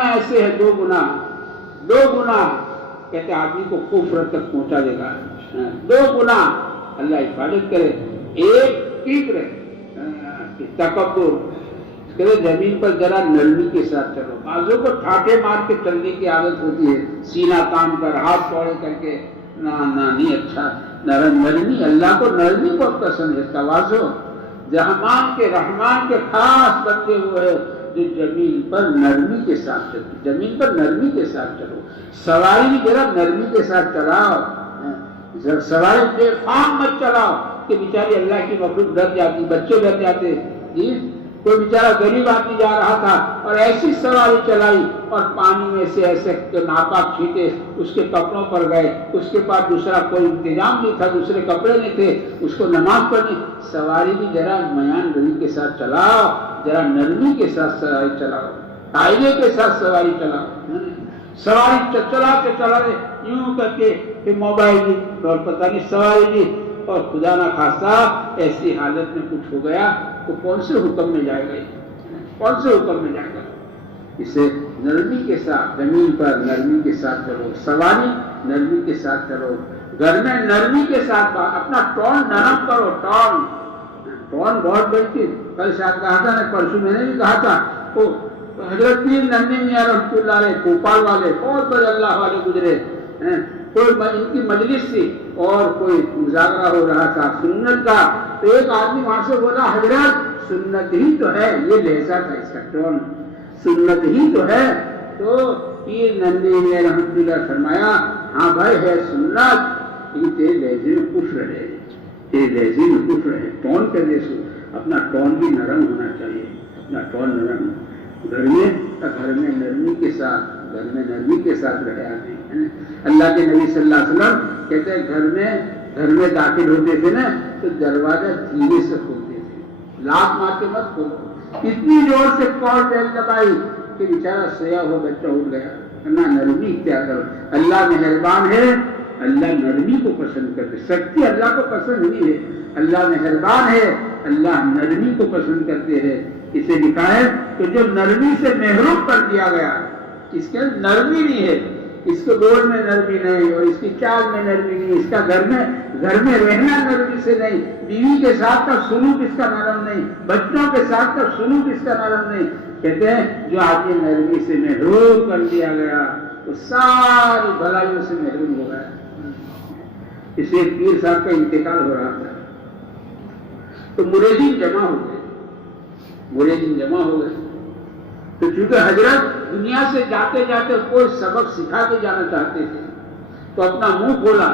गुना ऐसे है, 2 गुना कहते आदमी को कुफ्र तक पहुंचा देगा। 2 गुना अल्लाह हिफाजत करे। एक किब्र, तकब्बुर, कहते जमीन पर जरा नरमी के साथ चलो। बाजों को ठाठे मार के चलने की आदत होती है, सीना तान कर, हाथ चौड़े करके, ना नहीं अच्छा। नरमी, अल्लाह को नरमी बहुत पसंद है। तवाज़ो रहमान के खास बंदे हुए हैं जो जमीन पर नरमी के साथ चलो। जमीन पर नरमी के साथ चलो। सवारी भी जरा नरमी के साथ चलाओ। सवारी बेफाम मत चलाओ कि बेचारी अल्लाह की मखलूक डर जाती, बच्चे डर जाते। जी, कोई बेचारा गरीब आदमी जा रहा था और ऐसी सवारी चलाई और पानी में से ऐसे नापाक छींटे उसके कपड़ों पर गए। उसके पास दूसरा कोई इंतजाम नहीं था, दूसरे कपड़े नहीं थे, उसको नमाज पढ़नी। सवारी भी जरा मयान गरी के साथ चलाओ, जरा नरमी के साथ सवारी चलाओ, कायदे के साथ सवारी चलाओ। सवारी चलाते यूं करके फिर मोबाइल भी और पता नहीं सवारी भी, और खुदा ना खासा ऐसी हालत में कुछ हो गया तो कौन से हुक्म में जाएगा? कौन से हुक्म में जाएगा? इसे नरमी के साथ, जमीन पर नरमी के साथ चलो, सवारी नरमी के साथ चलो, घर में नरमी के साथ अपना टोन नरम करो। टोन बहुत बड़ी चीज। कल शायद कहा था ना, परसों मैंने भी कहा था, वो हजरत पीर नन्हे मियां रहमतुल्लाह अलैह भोपाल वाले बहुत बड़े अल्लाह वाले गुजरे हैं। कोई इनकी मजलिस थी और कोई मुजाकरा हो रहा था सुन्नत का, तो एक आदमी वहां से बोला, हजरत सुन्नत ही तो है। ये लहजा था इसका टोन, सुन्नत ही तो है। तो पीर नन्हे मियां रहमतुल्लाह फरमाया, हाँ भाई है सुन्नत, लेकिन तेरे लहजे में कुछ रहे, तेरे लहजे में कुछ रहे। टोन करने से अपना टोन भी नरम होना चाहिए, अपना टोन नरम। घर में नरमी के साथ, घर में नरमी के साथ रहे आदमी। अल्लाह के नबी सल्लल्लाहु अलैहि वसल्लम कहते हैं घर में दाखिल होते थे ना तो दरवाजा धीरे से खोलते थे, लात मार के मत खोलो। इतनी जोर से कॉल बेल दबाई कि बेचारा सोया हुआ बच्चा उठ गया। ना नरमी क्या करो, अल्लाह मेहरबान है, अल्लाह नरमी को पसंद करते। सख्ती अल्लाह को पसंद नहीं है, अल्लाह मेहरबान है, अल्लाह नरमी को पसंद करते हैं। इसे लिखा है कि जो नरमी से महरूम कर दिया गया, इसके नरमी नहीं है, इसके बोल में नरमी नहीं और इसकी चाल में नरमी नहीं, इसका घर में रहना नरमी से नहीं, बीवी के साथ का सुलूक इसका नरम नहीं, बच्चों के साथ का सुलूक इसका नरम नहीं। कहते हैं जो आदमी नरमी से महरूम कर दिया गया तो सारी भलाइयों से महरूम हो गया। इसे पीर साहब का इंतकाल हो रहा था तो मुरीदीन जमा हो गए। तो चूंकि हजरत दुनिया से जाते जाते कोई सबक सिखा के जाना चाहते थे तो अपना मुंह खोला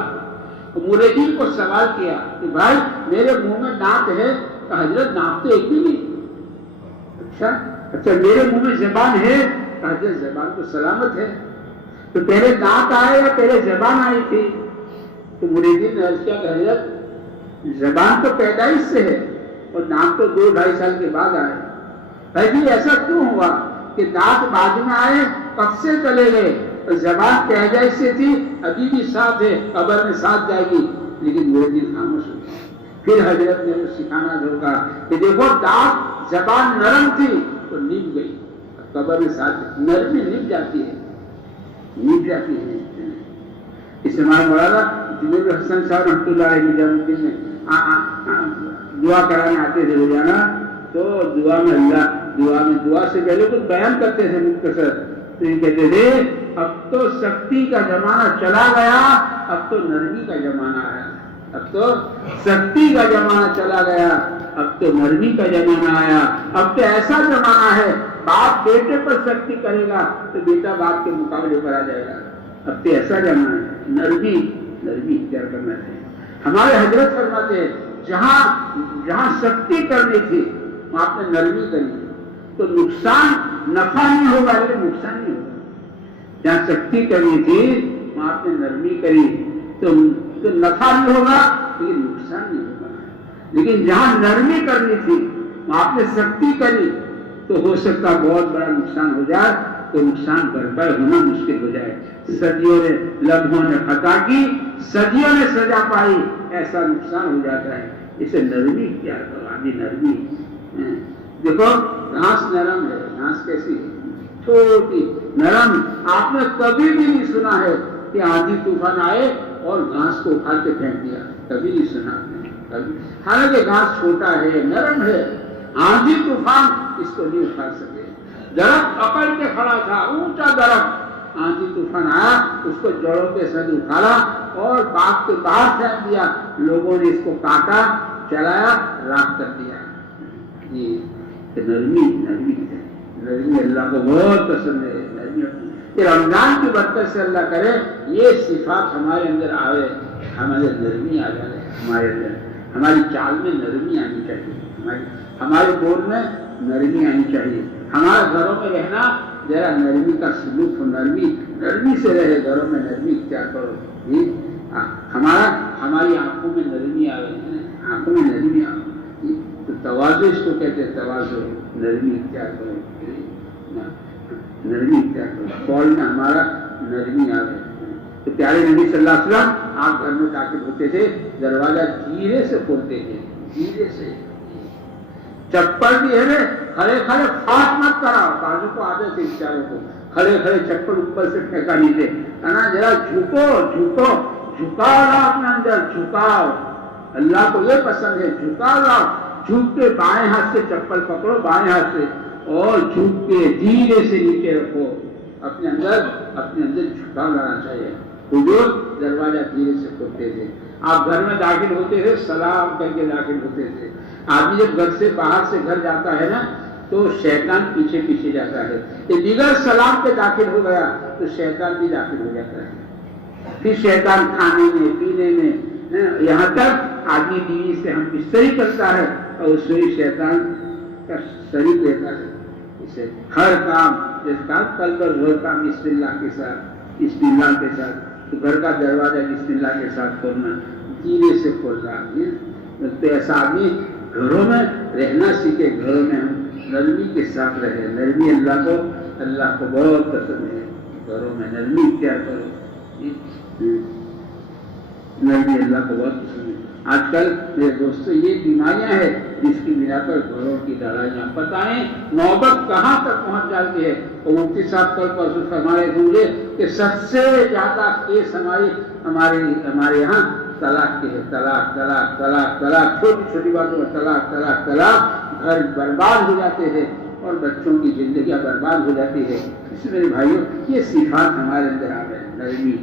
तो मुरीदीन को सवाल किया कि भाई मेरे मुंह में दांत है? तो हजरत दांत तो एक भी नहीं। अच्छा मेरे मुंह में ज़बान है? तो हजरत ज़बान तो सलामत है। तो पहले दांत आए या पहले ज़बान आई थी? तो मुरीदीन ने अर्ज़ किया कि हजरत ज़बान तो पैदाइश से है और दांत तो 2-2.5 साल के बाद आए। भाई जी ऐसा क्यों हुआ कि दांत बाद में आए, कब से चले गए? तो ज़बान पैदाइश से थी, अभी भी साथ है, कब्र में साथ जाएगी। लेकिन मुरीदीन खामोश हो गए। फिर हजरत ने वो सिखाना होगा कि देखो दांत ज़बान नरम थी तो निभ गई, कब्र में साथ नरमी निभ जाती है। इस मौलाना जुनैद हसन साहब रहमतुल्लाह अलैह निजामुद्दीन में दुआ कराने आते थे रोजाना, तो दुआ से पहले कुछ बयान करते थे मुख्तसर। तो ये कहते थे अब तो सख्ती का जमाना चला गया, अब तो नरमी का जमाना है। अब तो सख्ती का जमाना चला गया, अब तो नरमी का जमाना आया। अब तो ऐसा जमाना है बाप बेटे पर सख्ती करेगा तो बेटा बाप के मुकाबले पर आ जाएगा। अब तो ऐसा जमाना है, नरमी इख्तियार करना चाहिए। हमारे हजरत फरमाते हैं जहां सख्ती करनी थी वहां आपने नरमी करी तो नफा नहीं होगा, लेकिन नुकसान नहीं होगा। जहां सख्ती करनी थी वहां आपने नरमी करी तो नफा नहीं होगा, लेकिन नुकसान नहीं होगा। लेकिन जहां नरमी करनी थी वहां आपने सख्ती करी तो हो सकता बहुत बड़ा नुकसान हो जाए, तो नुकसान भरपाई होना मुश्किल हो जाए। सदियों ने लम्हों ने खता की, सदियों ने सजा पाई, ऐसा नुकसान हो जाता है। इसे नरमी क्या करो, आदि नरमी। देखो घास नरम है, घास कैसी है, छोटी नरम। आपने कभी भी नहीं सुना है कि आंधी तूफान आए और घास को उखाड़ के फेंक दिया, कभी नहीं सुना आपने, कभी। हालांकि घास छोटा है, नरम है, आंधी तूफान इसको नहीं उखाड़ सके। दरख्त अकड़ के खड़ा था, ऊंचा दरख्त, आंधी तूफान आया, उसको जड़ों के साथ उखाड़ा और बाग के बाहर फेंक दिया। लोगों ने इसको काटा, चलाया, राख कर दिया। ये नरमी नरमी नरमी अल्लाह को बहुत पसंद है। नरमी ये रमजान की बरकत से अल्लाह करे ये सिफात हमारे अंदर आवे, हमारे नरमी आ जाए, हमारे अंदर हमारी चाल में नरमी आनी चाहिए, हमारे बोल में नरमी आनी चाहिए। हमारे घरों में रहना जरा नरमी का सलूक हो, नरमी से रहे, घरों में नरमी क्या करो। हमारी आंखों में नरमी आवे, आंखों में नरमी आवे, तो तवाज़ु इसको कहते हैं, तवाज़ु, नरमी इख्तियार करो, नरमी इख्तियार करो, कौल में हमारा नरमी आवे। तो प्यारे नबी सल्लल्लाहु अलैहि वसल्लम आप घर में दाखिल होते थे, दरवाजा धीरे से खोलते थे, धीरे से। चप्पल भी है, खड़े खड़े फाट मत कराओ, बाजू को आदत है बेचारों को, खड़े खड़े चप्पल ऊपर से फेंका नीचे, कहना जरा झुको झुको, झुकाव लाओ अपने अंदर, झुकाव। अल्लाह को ये पसंद है, झुकाव लाओ। झुक के बाएं हाथ से चप्पल पकड़ो, बाएं हाथ से, और झुक के धीरे से नीचे रखो। अपने अंदर झुकाव लाना चाहिए। हुजूर दरवाजा धीरे से खोलते थे। आप घर में दाखिल होते थे, सलाम करके दाखिल होते थे। आदमी जब घर से बाहर से घर जाता है ना, तो शैतान पीछे पीछे जाता है। ये बिगैर सलाम के दाखिल हो गया तो शैतान भी दाखिल हो जाता है। फिर शैतान खाने में, पीने में, यहाँ तक आदमी बीवी से हम बिस्तरी करता है और उससे शैतान का शरीक लेता है। इसे हर काम, जैसे कहा कल पर हर काम बिस्मिल्लाह के साथ, बिस्मिल्लाह के साथ, तो घर का दरवाजा बिस्मिल्लाह के साथ खोलना, धीरे से खोलना। तो ऐसा आदमी घरों में रहना सीखे, घरों में हम नरमी के साथ रहे। नरमी अल्लाह को बहुत पसंद है। घरों में नरमी इख्तियार करो, नरमी अल्लाह को बहुत पसंद है। आजकल मेरे दोस्तों ये बीमारियां हैं जिसकी बिना पर घरों की लड़ाइयां, पता नहीं नौबत कहाँ तक पहुंच जाती है। और मुफ्ती साहब कल परसों फरमाए होंगे कि सबसे ज्यादा केस हमारे यहाँ तलाक के है, तलाक तलाक तलाक तलाक, छोटी छोटी बातों में तलाक तलाक तलाक, घर बर्बाद हो जाते हैं और बच्चों की जिंदगियां बर्बाद हो जाती है। इसलिए मेरे भाइयों ये सिफात हमारे अंदर आ गए, नरमी।